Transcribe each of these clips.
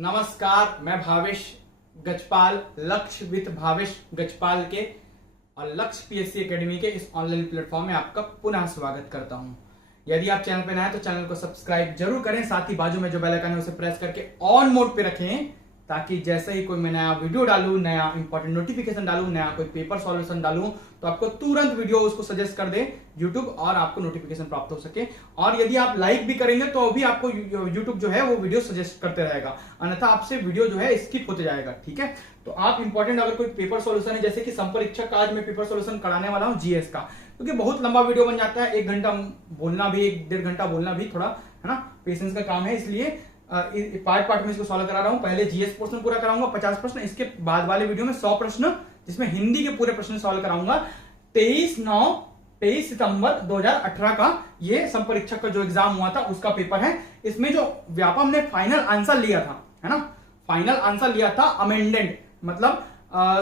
नमस्कार, मैं भावेश गजपाल, लक्ष्य विद भावेश गजपाल के और लक्ष्य पीएससी एकेडमी के इस ऑनलाइन प्लेटफॉर्म में आपका पुनः स्वागत करता हूं। यदि आप चैनल पर नए हैं तो चैनल को सब्सक्राइब जरूर करें, साथ ही बाजू में जो बेल आइकन है उसे प्रेस करके ऑन मोड पे रखें, ताकि जैसे ही कोई मैं नया वीडियो डालूं, नया इंपॉर्टेंट नोटिफिकेशन डालूं, नया कोई पेपर सॉल्यूशन डालूं तो आपको तुरंत वीडियो उसको सजेस्ट कर दे यूट्यूब और आपको नोटिफिकेशन प्राप्त हो सके। और यदि आप लाइक भी करेंगे तो भी आपको यूट्यूब जो है वो वीडियो सजेस्ट करते रहेगा, अन्यथा आपसे वीडियो जो है स्किप होते जाएगा। ठीक है, तो आप इंपॉर्टेंट अगर कोई पेपर सॉल्यूशन है, जैसे कि संपरीक्षक का आज मैं पेपर सॉल्यूशन कराने वाला हूं जीएस का, क्योंकि बहुत लंबा वीडियो बन जाता है, 1 घंटा बोलना भी, 1-1.5 घंटा बोलना भी थोड़ा है ना पेशेंस का काम है, इसलिए पार्ट पार्ट में इसको सॉल्व करा रहा हूं। पहले जीएस पोर्शन पूरा कराऊंगा 50 प्रश्न, इसके बाद वाले वीडियो में 100 प्रश्न जिसमें हिंदी के पूरे प्रश्न सॉल्व कराऊंगा। 23 सितंबर 2018 का ये संपरीक्षक का जो एग्जाम हुआ था उसका पेपर है। इसमें जो व्यापम ने फाइनल आंसर लिया था, है ना, फाइनल आंसर लिया था अमेंडेड, मतलब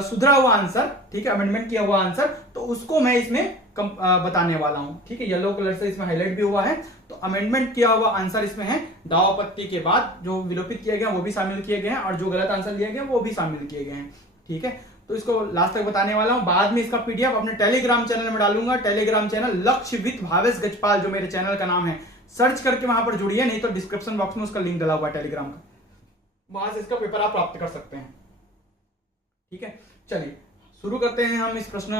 सुधरा हुआ आंसर, ठीक है, अमेंडमेंट किया हुआ आंसर, तो उसको मैं इसमें बताने वाला हूं। ठीक है, येलो कलर से इसमें हाईलाइट भी हुआ है, तो अमेंडमेंट किया हुआ आंसर इसमें है। दाव आपत्ति के बाद जो विलोपित किए गए वो भी शामिल किए गए हैं और जो गलत आंसर लिए गए वो भी शामिल किए गए हैं। ठीक है, तो इसको लास्ट तक बताने वाला हूं। बाद में इसका पीडीएफ अपने टेलीग्राम चैनल में डालूंगा। टेलीग्राम चैनल लक्ष्य विद भावेश गजपाल, जो मेरे चैनल का नाम है, सर्च करके वहां पर जुड़िए, नहीं तो डिस्क्रिप्शन बॉक्स में उसका लिंक डला हुआ है टेलीग्राम का, वहां से इसका पेपर आप प्राप्त कर सकते हैं। ठीक है, चलिए शुरू करते हैं हम इस प्रश्न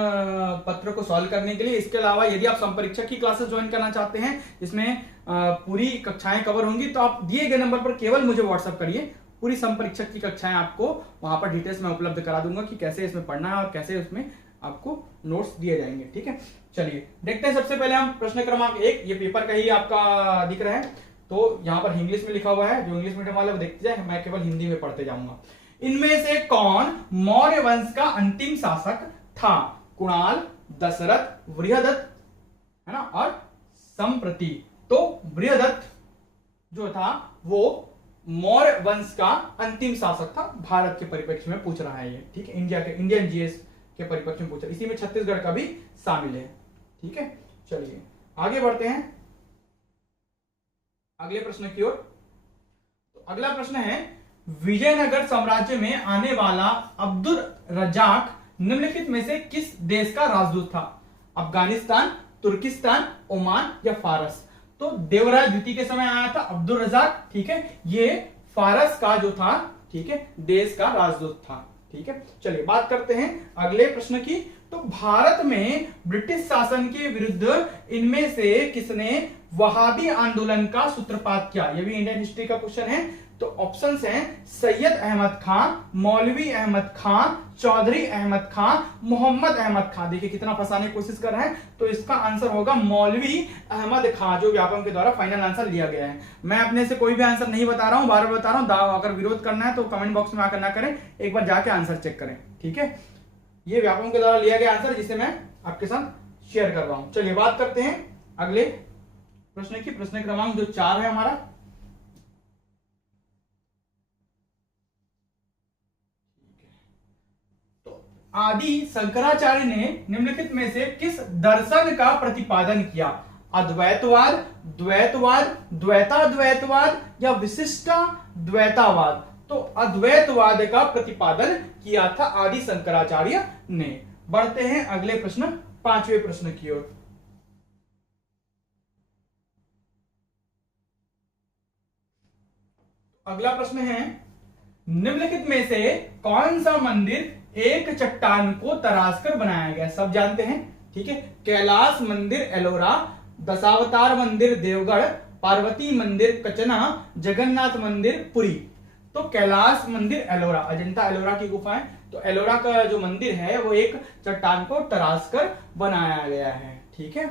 पत्र को सॉल्व करने के लिए। इसके अलावा यदि आप संपरीक्षक की क्लासेस ज्वाइन करना चाहते हैं, इसमें पूरी कक्षाएं कवर होंगी, तो आप दिए गए नंबर पर केवल मुझे व्हाट्सअप करिए। पूरी संपरीक्षक की कक्षाएं आपको वहां पर डिटेल्स में उपलब्ध करा दूंगा कि कैसे इसमें पढ़ना है और कैसे उसमें आपको नोट्स दिए जाएंगे। ठीक है, चलिए देखते हैं। सबसे पहले हम प्रश्न क्रमांक 1, ये पेपर का ही आपका दिख रहा है, तो यहाँ पर इंग्लिश में लिखा हुआ है, जो इंग्लिश मीडियम वाले वो देखते जाए, मैं केवल हिंदी में पढ़ते जाऊंगा। इनमें से कौन मौर्य वंश का अंतिम शासक था? कुणाल, दशरथ, बृहदत्त, है ना, और संप्रति। तो बृहदत्त जो था वो मौर्य वंश का अंतिम शासक था। भारत के परिप्रेक्ष्य में पूछ रहा है ये, ठीक है, इंडिया के इंडियन जीएस के परिप्रेक्ष्य में पूछ रहा है, इसी में छत्तीसगढ़ का भी शामिल है। ठीक है, चलिए आगे बढ़ते हैं अगले प्रश्न की ओर। तो अगला प्रश्न है, विजयनगर साम्राज्य में आने वाला अब्दुल रजाक निम्नलिखित में से किस देश का राजदूत था? अफगानिस्तान, तुर्किस्तान, ओमान या फारस? तो देवराज द्वितीय के समय आया था अब्दुल रजाक, ठीक है, ये फारस का जो था, ठीक है, देश का राजदूत था। ठीक है, चलिए बात करते हैं अगले प्रश्न की। तो भारत में ब्रिटिश शासन के विरुद्ध इनमें से किसने वहाबी आंदोलन का सूत्रपात किया? यह भी इंडियन हिस्ट्री का क्वेश्चन है। तो ऑप्शंस हैं सैयद अहमद खान, मौलवी अहमद खान, चौधरी अहमद खान, मोहम्मद अहमद खान। देखिए कितना फंसाने की कोशिश कर रहे हैं, तो इसका आंसर होगा मौलवी अहमद खान, जो व्यापम के द्वारा फाइनल आंसर लिया गया है। मैं अपने से कोई भी आंसर नहीं बता रहा हूं, बार बार बता रहा हूं। अगर विरोध करना है तो कमेंट बॉक्स में आकर ना करें, एक बार जाके आंसर चेक करें। ठीक है, ये व्यापम के द्वारा लिया गया आंसर, जिसे मैं आपके साथ शेयर कर रहा हूं। चलिए बात करते हैं अगले प्रश्न की। प्रश्न क्रमांक जो 4 है हमारा, आदि शंकराचार्य ने निम्नलिखित में से किस दर्शन का प्रतिपादन किया? अद्वैतवाद, द्वैतवाद, द्वैताद्वैतवाद या विशिष्टाद्वैतावाद? तो अद्वैतवाद का प्रतिपादन किया था आदि शंकराचार्य ने। बढ़ते हैं अगले प्रश्न, 5वें प्रश्न की ओर। अगला प्रश्न है, निम्नलिखित में से कौन सा मंदिर एक चट्टान को तराशकर बनाया गया? सब जानते हैं, ठीक है, कैलाश मंदिर एलोरा, दशावतार मंदिर देवगढ़, पार्वती मंदिर कचना, जगन्नाथ मंदिर पुरी। तो कैलाश मंदिर एलोरा, अजंता एलोरा की गुफाएं, तो एलोरा का जो मंदिर है वो एक चट्टान को तराशकर बनाया गया है। ठीक है,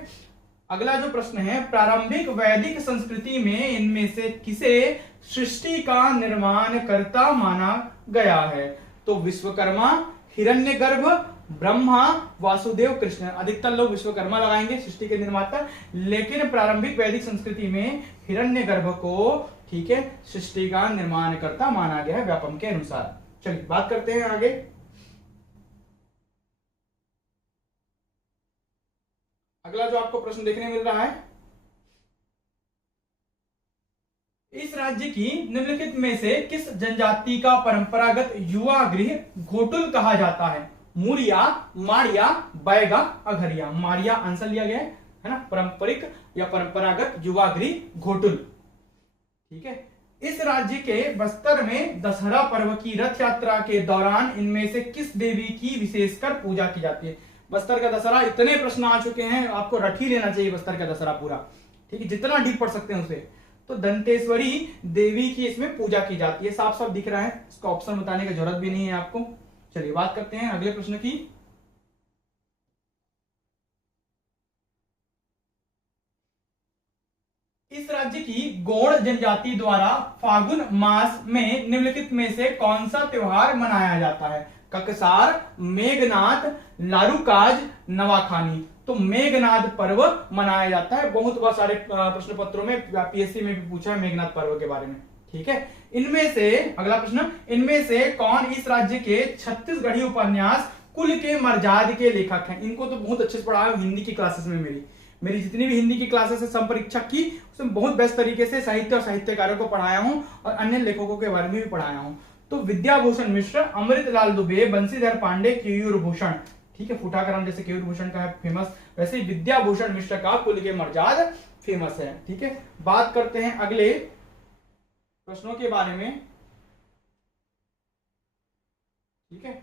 अगला जो प्रश्न है, प्रारंभिक वैदिक संस्कृति में इनमें से किसे सृष्टि का निर्माण कर्ता माना गया है? तो विश्वकर्मा, हिरण्यगर्भ, ब्रह्मा, वासुदेव, कृष्ण। अधिकतर लोग विश्वकर्मा लगाएंगे सृष्टि के निर्माता, लेकिन प्रारंभिक वैदिक संस्कृति में हिरण्यगर्भ को, ठीक है, सृष्टि का निर्माण कर्ता माना गया है व्यापम के अनुसार। चलिए बात करते हैं आगे। अगला जो आपको प्रश्न देखने मिल रहा है, इस राज्य की निम्नलिखित में से किस जनजाति का परंपरागत युवा गृह घोटुल कहा जाता है? मूरिया, मारिया, बैगा, अघरिया। मारिया आंसर लिया गया है ना, पारंपरिक या परंपरागत युवा गृह घोटुल। ठीक है। इस राज्य के बस्तर में दशहरा पर्व की रथ यात्रा के दौरान इनमें से किस देवी की विशेषकर पूजा की जाती है? बस्तर का दशहरा, इतने प्रश्न आ चुके हैं, आपको रट ही लेना चाहिए बस्तर का दशहरा पूरा। ठीक है, जितना डीप पढ़ सकते हैं उसे। तो दंतेश्वरी देवी की इसमें पूजा की जाती है, साफ साफ दिख रहा है, इसका ऑप्शन बताने की जरूरत भी नहीं है आपको। चलिए बात करते हैं अगले प्रश्न की। इस राज्य की गौड़ जनजाति द्वारा फागुन मास में निम्नलिखित में से कौन सा त्योहार मनाया जाता है? ककसार, मेघनाद, लारूकाज, नवाखानी। तो मेघनाद पर्व मनाया जाता है, बहुत सारे प्रश्न पत्रों में, पीएससी में भी पूछा है मेघनाद पर्व के बारे में। ठीक है। इनमें से अगला प्रश्न, इनमें से कौन इस राज्य के छत्तीसगढ़ी उपन्यास कुल के मर्जाद के लेखक हैं? इनको तो बहुत अच्छे से पढ़ा है हिंदी की क्लासेस में, मेरी जितनी भी हिंदी की क्लासेस है संपरीक्षक की, उसमें बहुत बेस्ट तरीके से साहित्य और साहित्यकारों को पढ़ाया हूं और अन्य लेखकों के बारे में भी पढ़ाया हूं। तो विद्याभूषण मिश्र, अमृतलाल दुबे, बंशीधर पांडे, केयूर भूषण। ठीक है, फुटाकरम जैसे केयूर भूषण का है फेमस, वैसे विद्याभूषण मिश्र का कुल के मर्जाद फेमस है। ठीक है। बात करते हैं अगले प्रश्नों के बारे में। ठीक है,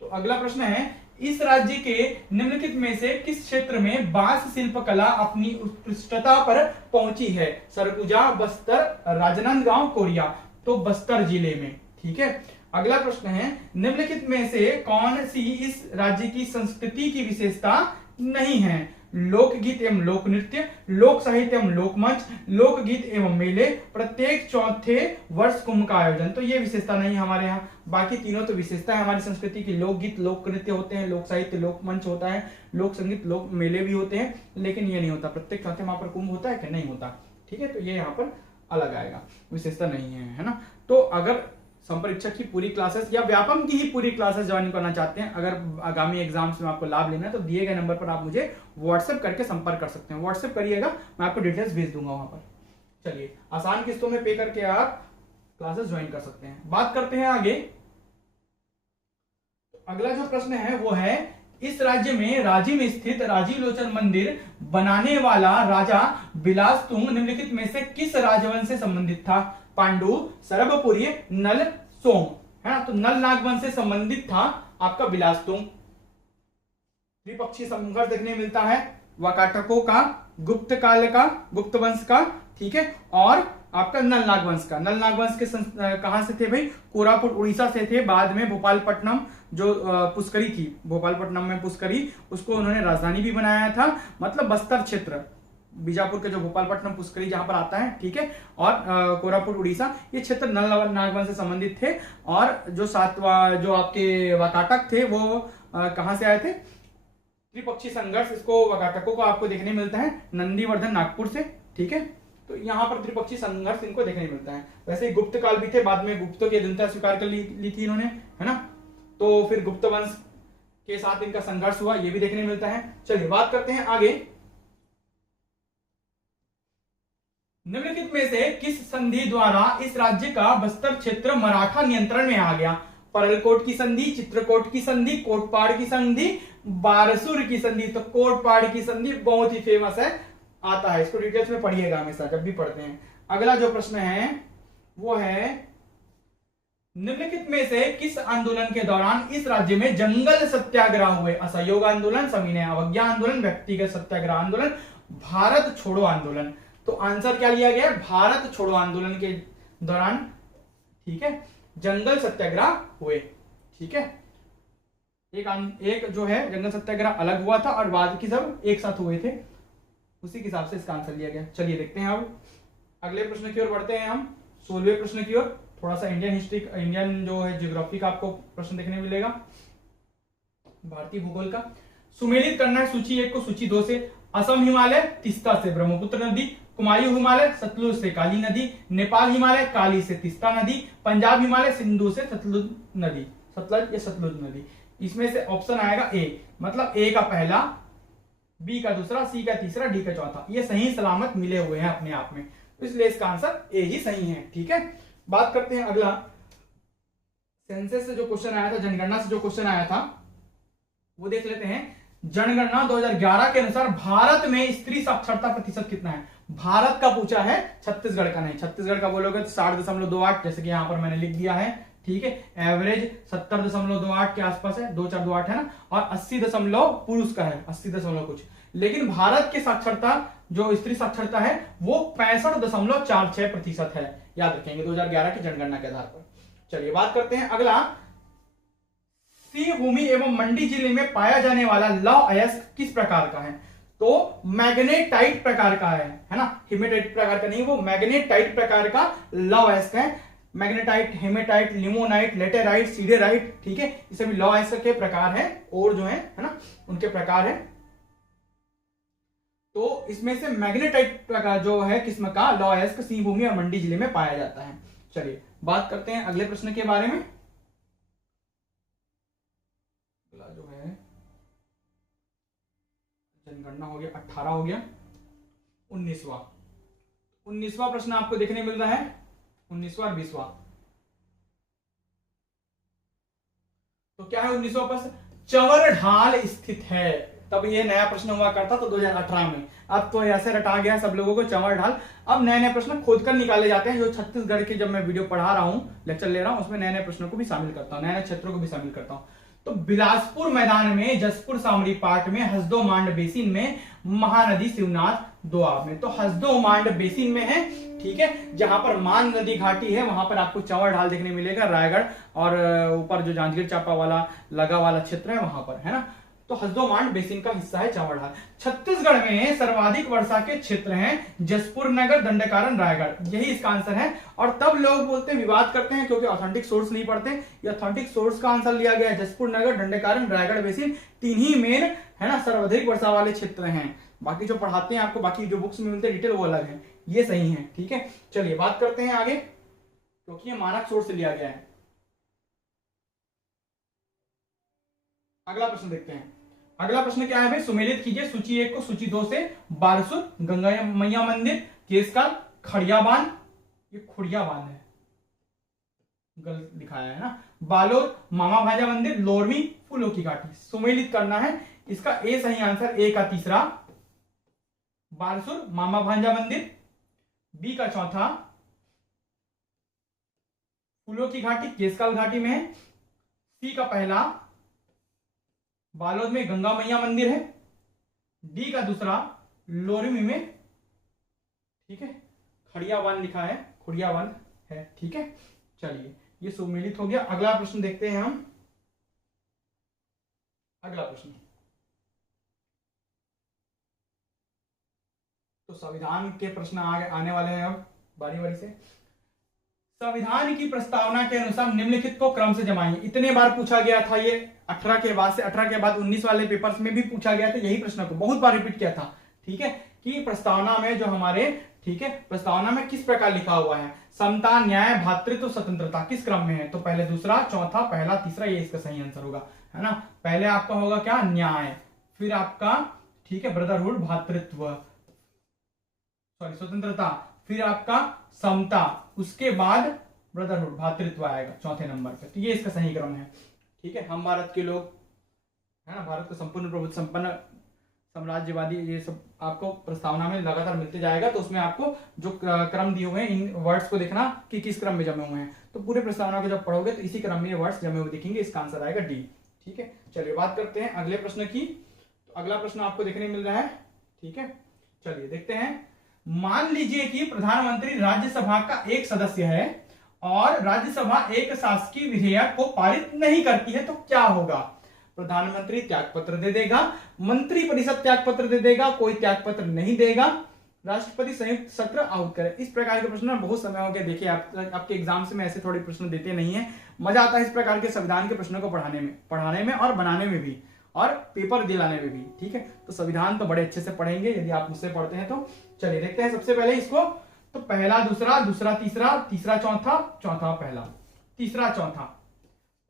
तो अगला प्रश्न है, इस राज्य के निम्नलिखित में से किस क्षेत्र में बांस शिल्प कला अपनी उत्कृष्टता पर पहुंची है? सरगुजा, बस्तर, राजनांदगांव, कोरिया। तो बस्तर जिले में। ठीक है। अगला प्रश्न है, निम्नलिखित में से कौन सी इस राज्य की संस्कृति की विशेषता नहीं है? लोकगीत एवं लोक नृत्य, लोक साहित्य एवं लोकमंच, लोकगीत एवं मेले, प्रत्येक चौथे वर्ष कुंभ का आयोजन। तो ये विशेषता नहीं है हमारे यहाँ, बाकी तीनों तो विशेषता है हमारी संस्कृति की। लोकगीत, लोक नृत्य होते हैं, लोक साहित्य, लोकमंच होता है, लोक संगीत, लोक मेले भी होते हैं, लेकिन ये नहीं होता प्रत्येक चौथे वहां पर कुंभ होता है कि नहीं होता। ठीक है, तो ये यहाँ पर अलग आएगा, विशेषता नहीं है ना। तो अगर संपरीक्षक की पूरी क्लासेस या व्यापम की ही पूरी क्लासेस ज्वाइन करना चाहते हैं, अगर आगामी एग्जाम्स में आपको लाभ लेना है, तो दिए गए नंबर पर आप मुझे व्हाट्सएप करके संपर्क कर सकते हैं। व्हाट्सएप करिएगा, मैं आपको डिटेल्स भेज दूंगा वहां पर। चलिए, आसान किस्तों में पे करके आप क्लासेस ज्वाइन कर सकते हैं। बात करते हैं आगे। अगला जो प्रश्न है वो है, इस राज्य में रांची में स्थित राजीव लोचन मंदिर बनाने वाला राजा बिलासतुंग निम्नलिखित में से किस राजवंश से संबंधित था? पांडु, सरभपुरी, नल, सोम। है ना, तो नल नागवंश से संबंधित था आपका बिलासतुंग। त्रिपक्षीय संघर्ष देखने मिलता है वाकाटकों का, गुप्त काल का, गुप्त वंश का। ठीक है, और आपका नल नागवंश का। नल नागवंश के कहां से थे भाई? कोरापुट उड़ीसा से थे। बाद में भोपालपट्टनम जो पुष्करी थी, भोपालपट्टनम में पुष्करी, उसको उन्होंने राजधानी भी बनाया था, मतलब बस्तर क्षेत्र, बीजापुर के जो भोपालपट्टनम पुष्करी जहां पर आता है। ठीक है, और कोरापुट उड़ीसा, ये क्षेत्र नल नागवंश से संबंधित थे। और जो जो आपके वाकाटक थे वो कहां से आए थे? त्रिपक्षीय संघर्ष, इसको वाकाटकों को आपको देखने मिलता है नंदीवर्धन नागपुर से। ठीक है, तो यहाँ पर त्रिपक्षीय संघर्ष इनको देखने मिलता है। वैसे ही गुप्त काल भी थे, बाद में गुप्तों की अधीनता स्वीकार कर ली थी इन्होंने, है ना। तो फिर गुप्त वंश के साथ इनका संघर्ष हुआ, ये भी देखने मिलता है। चलिए बात करते हैं आगे। निम्नलिखित में से किस संधि द्वारा इस राज्य का बस्तर क्षेत्र मराठा नियंत्रण में आ गया? परलकोट की संधि, चित्रकोट की संधि, कोटपाड़ की संधि, बारसूर की संधि। तो कोटपाड़ की संधि बहुत ही फेमस है, आता है, इसको डिटेल्स में पढ़िएगा हमेशा जब भी पढ़ते हैं। अगला जो प्रश्न है वो है, निम्नलिखित में से किस आंदोलन के दौरान इस राज्य में जंगल सत्याग्रह हुए? असहयोग आंदोलन, सविनय अवज्ञा आंदोलन, व्यक्तिगत सत्याग्रह आंदोलन, भारत छोड़ो आंदोलन। तो आंसर क्या लिया गया? भारत छोड़ो आंदोलन के दौरान, ठीक है, जंगल सत्याग्रह हुए। ठीक है, एक जो है जंगल सत्याग्रह अलग हुआ था और बाद की सब एक साथ हुए थे, उसी के हिसाब से इसका आंसर लिया गया। चलिए देखते हैं अब अगले प्रश्न की ओर बढ़ते हैं हम, 16वें प्रश्न की ओर। थोड़ा सा इंडियन हिस्ट्री, इंडियन जो है ज्योग्राफी का आपको प्रश्न देखने मिलेगा, भारतीय भूगोल का। सुमेलित करना है सूची 1 को सूची 2 से। असम हिमालय तीस्ता से ब्रह्मपुत्र नदी, कुमायूं हिमालय सतलुज से काली नदी, नेपाल हिमालय काली से तीस्ता नदी, पंजाब हिमालय सिंधु से सतलुज नदी, सतलज या सतलुज नदी। इसमें से ऑप्शन आएगा ए, मतलब ए का पहला, बी का दूसरा, सी का तीसरा, डी का चौथा। ये सही सलामत मिले हुए हैं अपने आप में। इसलिए इसका आंसर ए ही सही है। ठीक है, बात करते हैं अगला। सेंसस से जो क्वेश्चन आया था, जनगणना से जो क्वेश्चन आया था वो देख लेते हैं। जनगणना 2011 के अनुसार भारत में स्त्री साक्षरता प्रतिशत कितना है? भारत का पूछा है, छत्तीसगढ़ का नहीं। छत्तीसगढ़ का बोलोगे तो 60.28, जैसे कि यहां पर मैंने लिख दिया है। ठीक है, एवरेज 70.28 के आसपास है, 2428 है ना, और 80 पुरुष का है, 80 कुछ। लेकिन भारत की साक्षरता जो स्त्री साक्षरता है वो 65.46% है। याद रखेंगे 2011 की जनगणना के आधार पर। चलिए बात करते हैं अगला। सिंहभूमि एवं मंडी जिले में पाया जाने वाला लौह अयस्क किस प्रकार का है? तो मैग्नेटाइट प्रकार का है ना, हेमेटाइट प्रकार का नहीं, वो मैग्नेटाइट प्रकार का लौह अयस्क है। Magnetite, haematite, limonite, laterite, siderite, ठीक है, ये सभी लौह अयस्क के प्रकार है, और जो है ना उनके प्रकार है। तो इसमें से मैग्नेटाइट प्रकार जो है किस्म का लौह अयस्क सिंहभूमि और मंडी जिले में पाया जाता है। चलिए बात करते हैं अगले प्रश्न के बारे में। अगला जो है जनगणना हो गया, 18 हो गया। 19वां प्रश्न आपको देखने मिल रहा है, 19वां और 20वां। तो क्या है 19वां प्रश्न? चवर ढाल स्थित है। तब ये नया प्रश्न हुआ करता तो 2018 में, अब तो ऐसे रटा गया सब लोगों को चवर ढाल। अब नए नए प्रश्न खोदकर निकाले जाते हैं, जो छत्तीसगढ़ के जब मैं वीडियो पढ़ा रहा हूं, लेक्चर ले रहा हूं, उसमें नए नए प्रश्नों को भी शामिल करता हूं, नए नए क्षेत्रों को भी शामिल करता हूं। तो बिलासपुर मैदान में, जसपुर सामरी पार्क में, हसदो मांड बेसिन में, महानदी शिवनाथ दोआब में। तो हसदो मांड बेसिन में है, ठीक है, जहां पर मान नदी घाटी है वहां पर आपको चवर ढाल देखने मिलेगा, रायगढ़ और ऊपर जो जांजगीर चांपा वाला लगा वाला क्षेत्र है वहां पर, है ना। तो हसदो मांड बेसिन का हिस्सा है चवर ढाल। छत्तीसगढ़ में सर्वाधिक वर्षा के क्षेत्र हैं जसपुर नगर, दंडकारन, रायगढ़, यही इसका आंसर है। और तब लोग बोलते हैं, विवाद करते हैं क्योंकि ऑथेंटिक सोर्स नहीं पढ़ते। ये ऑथेंटिक सोर्स का आंसर लिया गया है, जसपुर नगर, दंडकारन, रायगढ़ बेसिन, तीन ही मेन है ना सर्वाधिक वर्षा वाले क्षेत्र हैं। बाकी जो पढ़ाते हैं आपको, बाकी जो बुक्स में मिलते हैं डिटेल वो अलग है, ये सही है। ठीक है, चलिए बात करते हैं आगे, क्योंकि ये मानक सोर्स से लिया गया है। अगला प्रश्न देखते हैं। अगला प्रश्न क्या है भाई? सुमेलित कीजिए सूची 1 को सूची 2 से। बारसूर, गंगा मैया मंदिर, केसकाल, खड़िया बांध, ये खुड़िया बांध है, गलत दिखाया है ना। बालोद, मामा भाजा मंदिर, लोरमी, फूलों की घाटी। सुमेलित करना है, इसका ए सही आंसर, ए का तीसरा बारसूर मामा भांजा मंदिर, बी का चौथा फूलों की घाटी केसकाल घाटी में है, सी का पहला बालोद में गंगा मैया मंदिर है, डी का दूसरा लोरमी में, ठीक है, खड़िया वन लिखा है, खुड़िया वन है। ठीक है, चलिए ये सुमेलित हो गया। अगला प्रश्न देखते हैं हम। अगला प्रश्न, तो संविधान के प्रश्न आने वाले हैं अब बारी बारी से। संविधान की प्रस्तावना के अनुसार निम्नलिखित को क्रम से जमाइए। इतने बार पूछा गया था ये, 18 के बाद से, 18 के बाद 19 वाले पेपर्स में भी पूछा गया था, यही प्रश्न को बहुत बार रिपीट किया था। ठीक है, कि प्रस्तावना में जो हमारे, ठीक है, प्रस्तावना में किस प्रकार लिखा हुआ है, समता, न्याय, भातृत्व, स्वतंत्रता किस क्रम में है? तो पहले दूसरा, चौथा, पहला, तीसरा, ये इसका सही आंसर होगा, है ना। पहले आपका होगा क्या? न्याय, फिर आपका, ठीक है, ब्रदरहुड, भातृत्व, सॉरी स्वतंत्रता, फिर आपका समता, उसके बाद ब्रदरहुड, भातृत्व आएगा चौथे नंबर पे। तो ये इसका सही क्रम है। ठीक है, हम भारत के लोग, है ना, भारत को संपूर्ण प्रभुत्व संपन्न साम्राज्यवादी, ये सब आपको प्रस्तावना में लगातार मिलते जाएगा। तो उसमें आपको जो क्रम दिए हुए हैं इन वर्ड्स को देखना कि किस क्रम में जमे हुए हैं। तो पूरे प्रस्तावना को जब पढ़ोगे तो इसी क्रम में ये वर्ड्स जमे हुए दिखेंगे, इसका आंसर आएगा डी। ठीक है, चलिए बात करते हैं अगले प्रश्न की। तो अगला प्रश्न आपको देखने मिल रहा है, ठीक है, चलिए देखते हैं। मान लीजिए कि प्रधानमंत्री राज्यसभा का एक सदस्य है और राज्यसभा एक शासकीय विधेयक को पारित नहीं करती है, तो क्या होगा? प्रधानमंत्री त्यागपत्र दे देगा, मंत्रिपरिषद त्यागपत्र दे देगा, कोई त्यागपत्र नहीं देगा, राष्ट्रपति संयुक्त सत्र आहूत करे। इस प्रकार के प्रश्न बहुत समय हो गया, देखिए आपके एग्जाम्स में ऐसे थोड़े प्रश्न देते नहीं है। मजा आता है इस प्रकार के संविधान के प्रश्नों को पढ़ाने में और बनाने में भी, और पेपर दिलाने में भी। ठीक है, तो संविधान तो बड़े अच्छे से पढ़ेंगे यदि आप मुझसे पढ़ते हैं तो। चलिए देखते हैं सबसे पहले इसको। तो पहला, दूसरा, दूसरा तीसरा, तीसरा चौथा, चौथा पहला, तीसरा चौथा,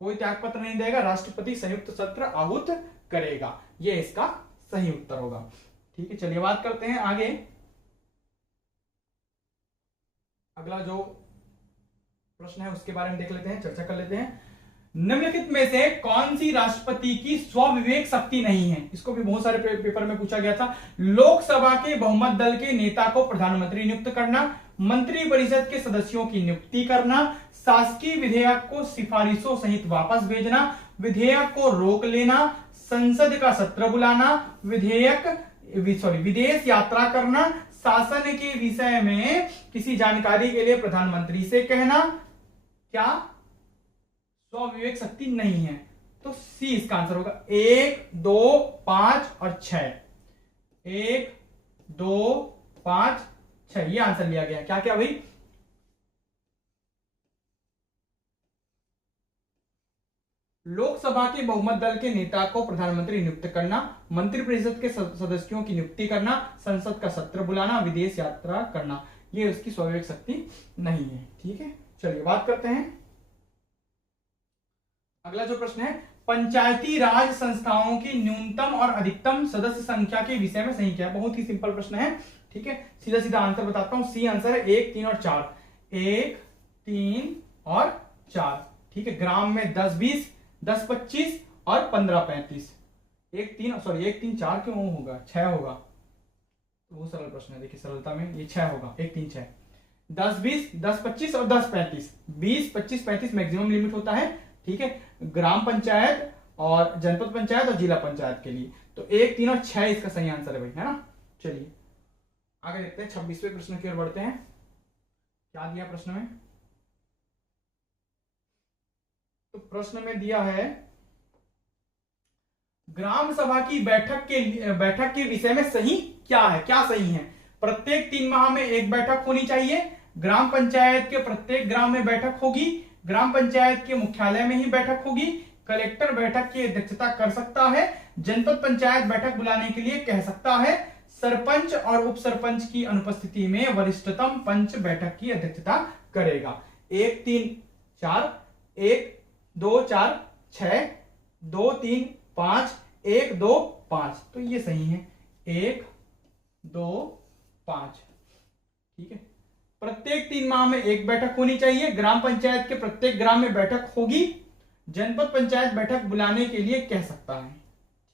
कोई त्यागपत्र नहीं देगा, राष्ट्रपति संयुक्त सत्र आहूत करेगा, ये इसका सही उत्तर होगा। ठीक है, चलिए बात करते हैं आगे। अगला जो प्रश्न है उसके बारे में देख लेते हैं, चर्चा कर लेते हैं। निम्नलिखित में से कौन सी राष्ट्रपति की स्वविवेक शक्ति नहीं है? इसको भी बहुत सारे पेपर में पूछा गया था। लोकसभा के बहुमत दल के नेता को प्रधानमंत्री नियुक्त करना, मंत्रिपरिषद के सदस्यों की नियुक्ति करना, शासकीय विधेयक को सिफारिशों सहित वापस भेजना, विधेयक को रोक लेना, संसद का सत्र बुलाना, विदेश यात्रा करना, शासन के विषय में किसी जानकारी के लिए प्रधानमंत्री से कहना। क्या स्वविवेक शक्ति नहीं है? तो सी इसका आंसर होगा। 1, 2, 5 और 6। 1, 2, 5, 6 ये आंसर लिया गया। क्या क्या भाई? लोकसभा के बहुमत दल के नेता को प्रधानमंत्री नियुक्त करना, मंत्रिपरिषद के सदस्यों की नियुक्ति करना, संसद का सत्र बुलाना, विदेश यात्रा करना, ये उसकी स्वविवेक शक्ति नहीं है। ठीक है, चलिए बात करते हैं। अगला जो प्रश्न है, पंचायती राज संस्थाओं की न्यूनतम और अधिकतम सदस्य संख्या के विषय में सही क्या है? बहुत ही सिंपल प्रश्न है। ठीक है, सीधा सीधा आंसर बताता हूं। सी आंसर है 1, 3 और 4। 1, 3 और 4। ठीक है, ग्राम में 10, 20, 10, 25 और 15, 35। 1, 3 4 क्यों होगा? 6 होगा। तो बहुत सरल प्रश्न है, देखिए सरलता में ये 6 होगा। 1, 3, 6। 10, 20, 10, 25 और 10, 35। 20, 25, 35 मैक्सिमम लिमिट होता है। ठीक है, ग्राम पंचायत और जनपद पंचायत और जिला पंचायत के लिए। तो 1, 3 और 6 इसका सही आंसर है भाई, है ना। चलिए आगे देखते हैं, 26वें प्रश्न की ओर बढ़ते हैं। क्या दिया प्रश्न में? तो प्रश्न में दिया है, ग्राम सभा की बैठक के विषय में सही क्या है? क्या सही है? प्रत्येक 3 माह में एक बैठक होनी चाहिए, ग्राम पंचायत के प्रत्येक ग्राम में बैठक होगी, ग्राम पंचायत के मुख्यालय में ही बैठक होगी, कलेक्टर बैठक की अध्यक्षता कर सकता है, जनपद पंचायत बैठक बुलाने के लिए कह सकता है, सरपंच और उप सरपंच की अनुपस्थिति में वरिष्ठतम पंच बैठक की अध्यक्षता करेगा। 1, 3, 4, 1, 2, 4, 6, 2, 3, 5, 1, 2, 5। तो ये सही है। 1, 2, 5। ठीक है, प्रत्येक 3 माह में एक बैठक होनी चाहिए, ग्राम पंचायत के प्रत्येक ग्राम में बैठक होगी, जनपद पंचायत बैठक बुलाने के लिए कह सकता है।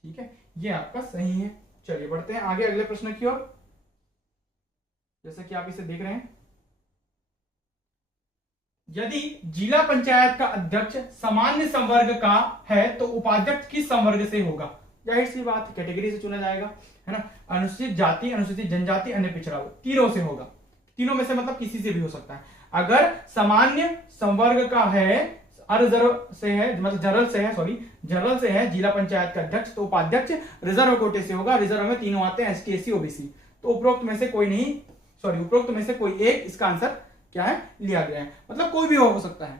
ठीक है, ये आपका सही है। चलिए बढ़ते हैं आगे अगले प्रश्न की ओर। जैसा कि आप इसे देख रहे हैं, यदि जिला पंचायत का अध्यक्ष सामान्य संवर्ग का है तो उपाध्यक्ष किस संवर्ग से होगा? जाहिर सी बात, कैटेगरी से चुना जाएगा, है ना। अनुसूचित जाति, अनुसूचित जनजाति, अन्य पिछड़ा वर्ग, तीनों से होगा। तीनों में से मतलब किसी से भी हो सकता है। अगर सामान्य संवर्ग का है, अरिजर्व से है, मतलब जनरल से है जिला पंचायत का अध्यक्ष, तो उपाध्यक्ष रिजर्व कोटे से होगा। रिजर्व में तीनों आते हैं, एसटी, एससी, ओबीसी। तो उपरोक्त में से कोई एक इसका आंसर क्या है? लिया गया है। मतलब कोई भी हो सकता है,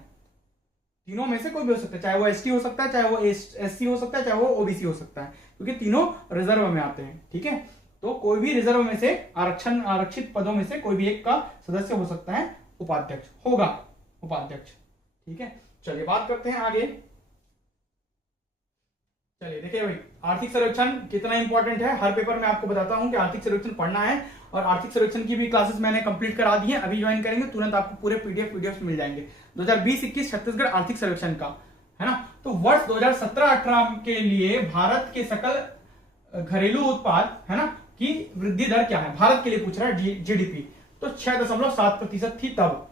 तीनों में से कोई भी हो सकता है, चाहे वो एसटी हो सकता है, चाहे वो एससी हो सकता है, चाहे वो ओबीसी हो सकता है, क्योंकि तीनों रिजर्व में आते हैं। ठीक है, तो कोई भी रिजर्व में से आरक्षित पदों में से कोई भी एक का सदस्य हो सकता है, उपाध्यक्ष होगा, उपाध्यक्ष। ठीक है, चलिए बात करते हैं आगे। चलिए देखिए भाई, आर्थिक सर्वेक्षण कितना इंपॉर्टेंट है। हर पेपर में आपको बताता हूं कि आर्थिक सर्वेक्षण पढ़ना है, और आर्थिक सर्वेक्षण की भी क्लासेस मैंने कंप्लीट करा दी है। अभी ज्वाइन करेंगे तुरंत आपको पूरे पीडीएफ मिल जाएंगे 2020-21 छत्तीसगढ़ आर्थिक सर्वेक्षण का, है ना। तो वर्ष 2017-18 के लिए भारत के सकल घरेलू उत्पाद, है ना, की वृद्धि दर क्या है? भारत के लिए पूछ रहा है, जीडीपी। तो 6.7% थी तब।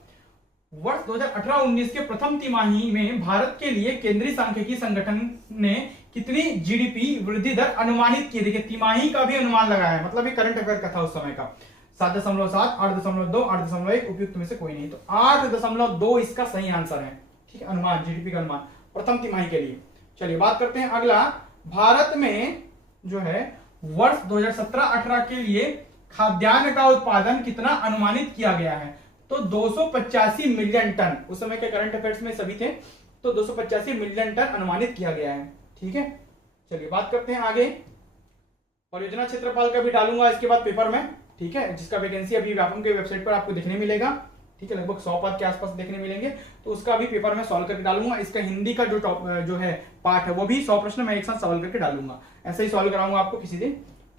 वर्ष 2018-19 के प्रथम तिमाही में भारत के लिए केंद्रीय सांख्यिकी संगठन ने कितनी जीडीपी वृद्धि दर अनुमानित की? देखिए तिमाही का भी अनुमान लगाया है, मतलब ये करंट अफेयर का था उस समय का। 7.7, 8.2, 8.1, उपयुक्त में से कोई नहीं। तो 8.2 इसका सही आंसर है। ठीक है, अनुमान, जीडीपी का अनुमान प्रथम तिमाही के लिए। चलिए बात करते हैं अगला। भारत में जो है वर्ष 2017-18 के लिए खाद्यान्न का उत्पादन कितना अनुमानित किया गया है? तो 285 मिलियन टन। उस समय के करंट अफेयर्स में सभी थे, तो 285 मिलियन टन अनुमानित किया गया है। ठीक है, चलिए बात करते हैं आगे। परियोजना क्षेत्रफल का भी डालूंगा इसके बाद पेपर में। ठीक है, जिसका वैकेंसी अभी व्यापम के वेबसाइट पर आपको देखने मिलेगा। ठीक है, लगभग 100 पद के आसपास देखने मिलेंगे, तो उसका भी पेपर में सॉल्व करके डालूंगा। इसका हिंदी का जो है पार्ट है, वो भी 100 प्रश्न मैं एक साथ सॉल्व करके डालूंगा। ऐसे ही सॉल्व कराऊंगा आपको किसी दिन,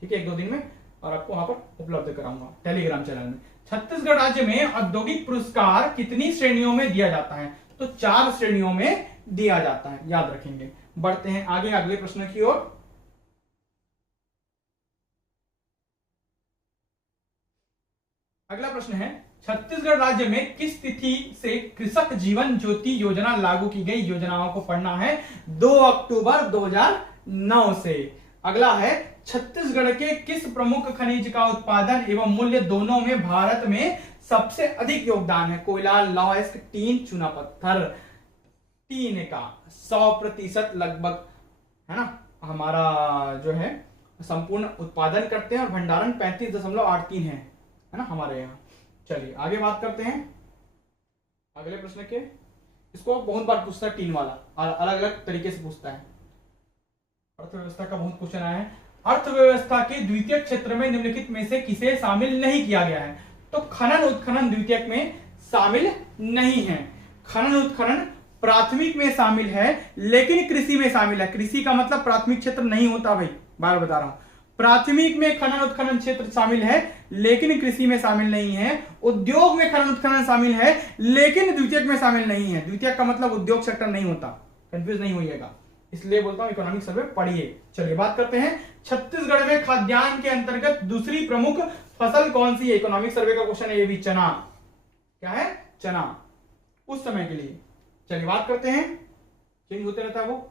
ठीक है, 1-2 दिन में। और आपको वहां पर उपलब्ध कराऊंगा टेलीग्राम चैनल में। छत्तीसगढ़ राज्य में औद्योगिक पुरस्कार कितनी श्रेणियों में दिया जाता है? तो 4 श्रेणियों में दिया जाता है, याद रखेंगे। बढ़ते हैं आगे अगले प्रश्न की ओर। अगला प्रश्न है, छत्तीसगढ़ राज्य में किस तिथि से कृषक जीवन ज्योति योजना लागू की गई? योजनाओं को पढ़ना है 2 अक्टूबर 2009 से। अगला है, छत्तीसगढ़ के किस प्रमुख खनिज का उत्पादन एवं मूल्य दोनों में भारत में सबसे अधिक योगदान है? कोयला, लौह, टीन, चूना पत्थर। टीन का 100% लगभग, है ना, हमारा जो है संपूर्ण उत्पादन करते हैं और भंडारण 35.83 है ना हमारे यहाँ। चलिए आगे बात करते हैं अगले प्रश्न के। इसको बहुत बार पूछता है टीन वाला, अलग अलग तरीके से पूछता है। अर्थव्यवस्था का बहुत क्वेश्चन आया है। अर्थव्यवस्था के द्वितीयक क्षेत्र में निम्नलिखित में से किसे शामिल नहीं किया गया है? तो खनन उत्खनन द्वितीयक में शामिल नहीं है। खनन उत्खनन प्राथमिक में शामिल है लेकिन कृषि में शामिल है। कृषि का मतलब प्राथमिक क्षेत्र नहीं होता भाई, बार बता रहा हूं। प्राथमिक में खनन उत्खनन क्षेत्र शामिल है लेकिन कृषि में शामिल नहीं है। उद्योग में खनन उत्खनन शामिल है लेकिन द्वितीयक में शामिल नहीं है। द्वितीयक का मतलब उद्योग सेक्टर नहीं होता, कंफ्यूज नहीं होइएगा, इसलिए बोलता हूं इकोनॉमिक सर्वे पढ़िए। चलिए बात करते हैं, छत्तीसगढ़ में खाद्यान्न के अंतर्गत दूसरी प्रमुख फसल कौन सी है? इकोनॉमिक सर्वे का क्वेश्चन है ये भी। चना। क्या है? चना, उस समय के लिए। चलिए बात करते हैं, चेंज होते रहता है वो।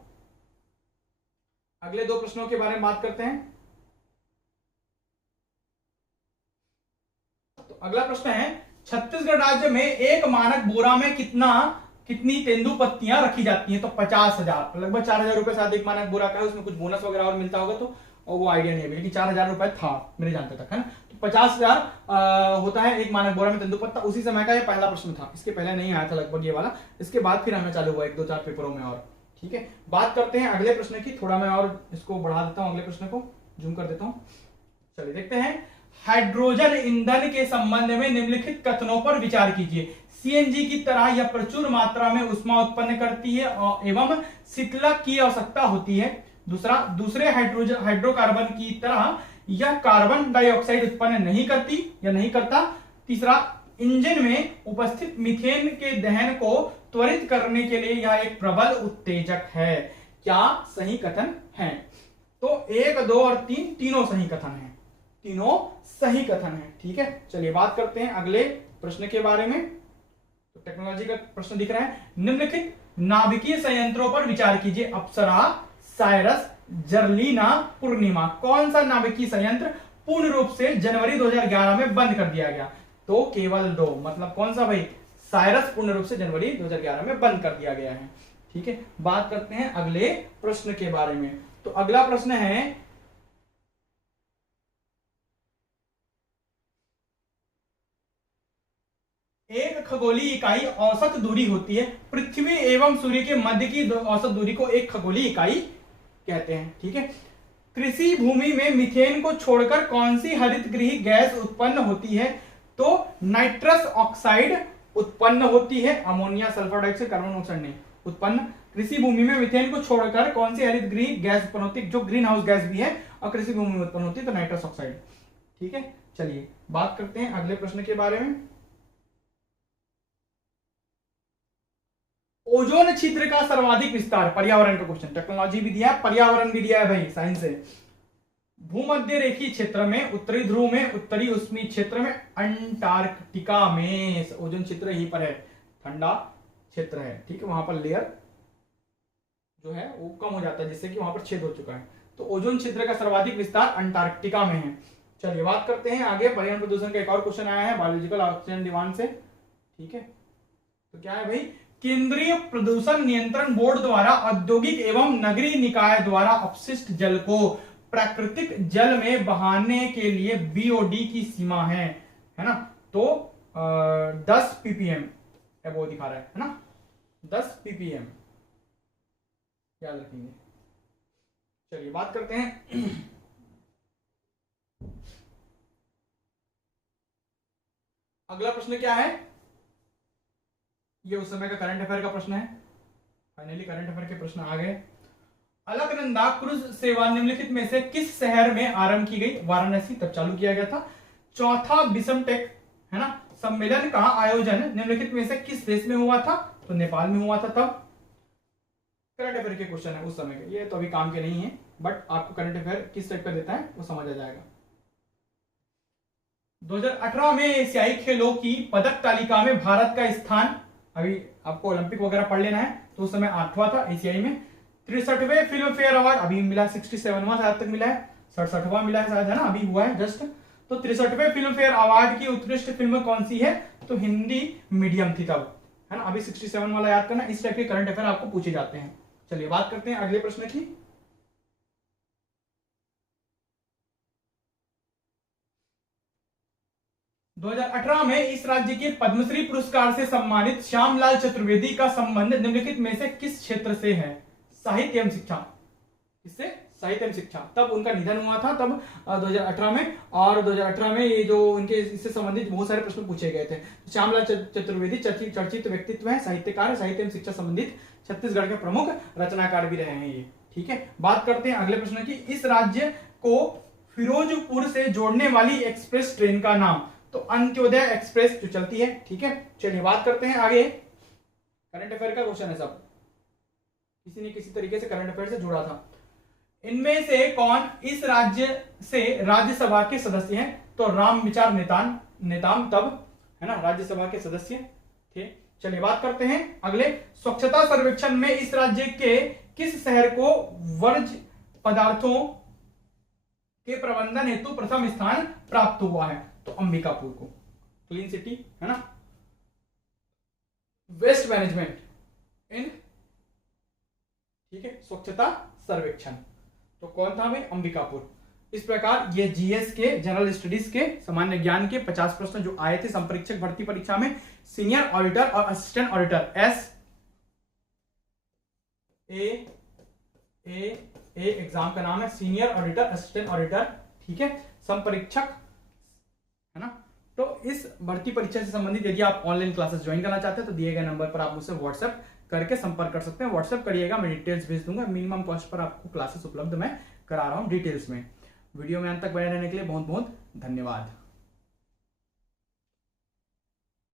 अगले 2 प्रश्नों के बारे में बात करते हैं। तो अगला प्रश्न है, छत्तीसगढ़ राज्य में एक मानक बोरा में कितनी तेंदुपत्तियां रखी जाती हैं? तो 50,000, लगभग 4,000 रुपए शायद एक मानक बोरा का है। उसमें कुछ बोनस वगैरह और मिलता होगा तो, और वो आइडिया नहीं है लेकिन 4,000 रुपए था मेरे जानते तक, है ना। तो 50,000 होता है एक मानक बोरा में तेंदुपत्ता। उसी समय का ये पहला प्रश्न था, इसके पहले नहीं आया था लगभग ये वाला। इसके बाद फिर हमें चालू हुआ 1, 2, 4 पेपरों में और। ठीक है, बात करते हैं अगले प्रश्न की। थोड़ा मैं और इसको बढ़ा देता हूं, अगले प्रश्न को जूम कर देता हूं। चलिए देखते हैं, हाइड्रोजन ईंधन के संबंध में निम्नलिखित कथनों पर विचार कीजिए। सीएनजी की तरह यह प्रचुर मात्रा में ऊष्मा उत्पन्न करती है एवं शीतलक की आवश्यकता होती है। दूसरे हाइड्रोकार्बन की तरह यह कार्बन डाइऑक्साइड उत्पन्न नहीं करती या नहीं करता। तीसरा, इंजन में उपस्थित मीथेन के दहन को त्वरित करने के लिए यह एक प्रबल उत्तेजक है। क्या सही कथन है? तो 1, 2 और 3 तीनों सही कथन है, तीनों सही कथन है। ठीक है, चलिए बात करते हैं अगले प्रश्न के बारे में। तो टेक्नोलॉजी का प्रश्न दिख रहा है, निम्नलिखित नाभिकीय संयंत्रों पर विचार कीजिए। अप्सरा, साइरस, जर्लिना, पूर्णिमा। कौन सा नाभिकीय संयंत्र पूर्ण रूप से जनवरी 2011 में बंद कर दिया गया? तो केवल 2, मतलब कौन सा भाई? साइरस पूर्ण रूप से जनवरी 2011 में बंद कर दिया गया है। ठीक है, बात करते हैं अगले प्रश्न के बारे में। तो अगला प्रश्न है, एक खगोलीय इकाई औसत दूरी होती है। पृथ्वी एवं सूर्य के मध्य की औसत दूरी को एक खगोलीय इकाई कहते हैं। ठीक है, कृषि भूमि में मीथेन को छोड़कर कौन सी हरितगृह गैस उत्पन्न होती है? तो नाइट्रस ऑक्साइड उत्पन्न होती है। Ammonia, sulphur dioxide, carbon monoxide नहीं उत्पन्न। कृषि भूमि में मीथेन को छोड़कर कौन सी हरितगृह गैस उत्पन्न होती है? जो ग्रीन हाउस गैस भी है और कृषि भूमि में उत्पन्न होती है, तो नाइट्रस ऑक्साइड। ठीक है, चलिए बात करते हैं अगले प्रश्न के बारे में। ओजोन छिद्र का सर्वाधिक विस्तार, पर्यावरण का क्वेश्चन। टेक्नोलॉजी भी दिया है, पर्यावरण भी दिया है भाई, साइंस से। भूमध्य रेखीय क्षेत्र में, उत्तरी ध्रुव में, उत्तरी उष्मीय क्षेत्र में, अंटार्कटिका में। ओजोन क्षेत्र यहीं पर है, ठंडा क्षेत्र है। ठीक है, वहां पर लेयर जो है वो कम हो जाता है जिससे कि वहां पर छेद हो चुका है। तो ओजोन क्षेत्र का सर्वाधिक विस्तार अंटार्कटिका में है। चलिए बात करते हैं आगे, पर्यावरण प्रदूषण का एक और क्वेश्चन आया है बायोलॉजिकल ऑक्सीजन डिमांड से। ठीक है, तो क्या है भाई, केंद्रीय प्रदूषण नियंत्रण बोर्ड द्वारा औद्योगिक एवं नगरीय निकाय द्वारा अपशिष्ट जल को प्राकृतिक जल में बहाने के लिए बीओडी की सीमा है ना। तो 10 ppm वो दिखा रहा है ना, 10 ppm याद रखेंगे। चलिए बात करते हैं अगला प्रश्न क्या है। ये उस समय का करंट अफेयर का प्रश्न है। फाइनली करंट अफेयर के प्रश्न आ गए। अलकनंदा क्रूज सेवा निम्नलिखित में से किस शहर में आरंभ की गई? वाराणसी, तब चालू किया गया था। चौथा बिशमटेक है ना सम्मेलन का आयोजन निम्नलिखित में से किस देश में हुआ था? तो नेपाल में हुआ था। तब करंट अफेयर के क्वेश्चन है उस समय के, ये तो अभी काम के नहीं है, बट आपको करंट अफेयर किस टाइप का देता है वो समझ आ जाएगा। 2018 में एशियाई खेलों की पदक तालिका में भारत का स्थान, अभी आपको ओलंपिक वगैरह पढ़ लेना है, तो उस समय 8वां था एशियाई में। 63वें फिल्म फेयर अवार्ड अभी मिला, 67वां शायद तक मिला है, 67वां मिला है शायद, है ना, अभी हुआ है जस्ट। तो 63वें फिल्म फेयर अवार्ड की उत्कृष्ट फिल्म कौन सी है? तो हिंदी मीडियम थी तब, है ना। अभी 67 वाला याद करना, इस टाइप के करंट अफेयर आपको पूछे जाते हैं। चलिए बात करते हैं अगले प्रश्न की। दो 2018 में इस राज्य के पद्मश्री पुरस्कार से सम्मानित श्यामलाल चतुर्वेदी का संबंध निम्नलिखित में से किस क्षेत्र से है? साहित्य एवं शिक्षा। इससे साहित्य एवं शिक्षा, तब उनका निधन हुआ था तब 2018 में, और 2018 में ये जो उनके इससे संबंधित बहुत सारे प्रश्न पूछे गए थे। श्यामलाल चतुर्वेदी चर्चित व्यक्तित्व है, साहित्यकार, साहित्य एवं शिक्षा संबंधित छत्तीसगढ़ के प्रमुख रचनाकार भी रहे हैं ये। ठीक है, बात करते हैं अगले प्रश्न की। इस राज्य को फिरोजपुर से जोड़ने वाली एक्सप्रेस ट्रेन का नाम? तो अंत्योदय एक्सप्रेस जो चलती है। ठीक है, चलिए बात करते हैं आगे। करंट अफेयर का क्वेश्चन है सब, किसी ने किसी तरीके से करंट अफेयर से जुड़ा था। इनमें से कौन इस राज्य से राज्यसभा के सदस्य हैं? तो रामविचार नेताम तब, है ना, राज्यसभा के सदस्य थे। चलिए बात करते हैं अगले। स्वच्छता सर्वेक्षण में इस राज्य के किस शहर को वर्ज्य पदार्थों के प्रबंधन हेतु प्रथम स्थान प्राप्त हुआ है? तो अंबिकापुर को। क्लीन सिटी, है ना, वेस्ट मैनेजमेंट इन, ठीक है, स्वच्छता सर्वेक्षण, तो कौन था भाई? अंबिकापुर। इस प्रकार ये जीएस के, जनरल स्टडीज के, सामान्य ज्ञान के 50 प्रश्न जो आए थे संपरीक्षक भर्ती परीक्षा में, सीनियर ऑडिटर और असिस्टेंट ऑडिटर, SAA एग्जाम का नाम है, सीनियर ऑडिटर, असिस्टेंट ऑडिटर। ठीक है, संपरीक्षक, है ना। तो इस भर्ती परीक्षा से संबंधित यदि आप ऑनलाइन क्लासेस ज्वाइन करना चाहते हैं तो दिए गए नंबर पर आप मुझसे व्हाट्सएप करके संपर्क कर सकते हैं। व्हाट्सएप करिएगा, मैं डिटेल्स भेज दूंगा। मिनिमम कॉस्ट पर आपको क्लासेस उपलब्ध मैं करा रहा हूं डिटेल्स में। वीडियो में अंत तक बने रहने के लिए बहुत बहुत धन्यवाद।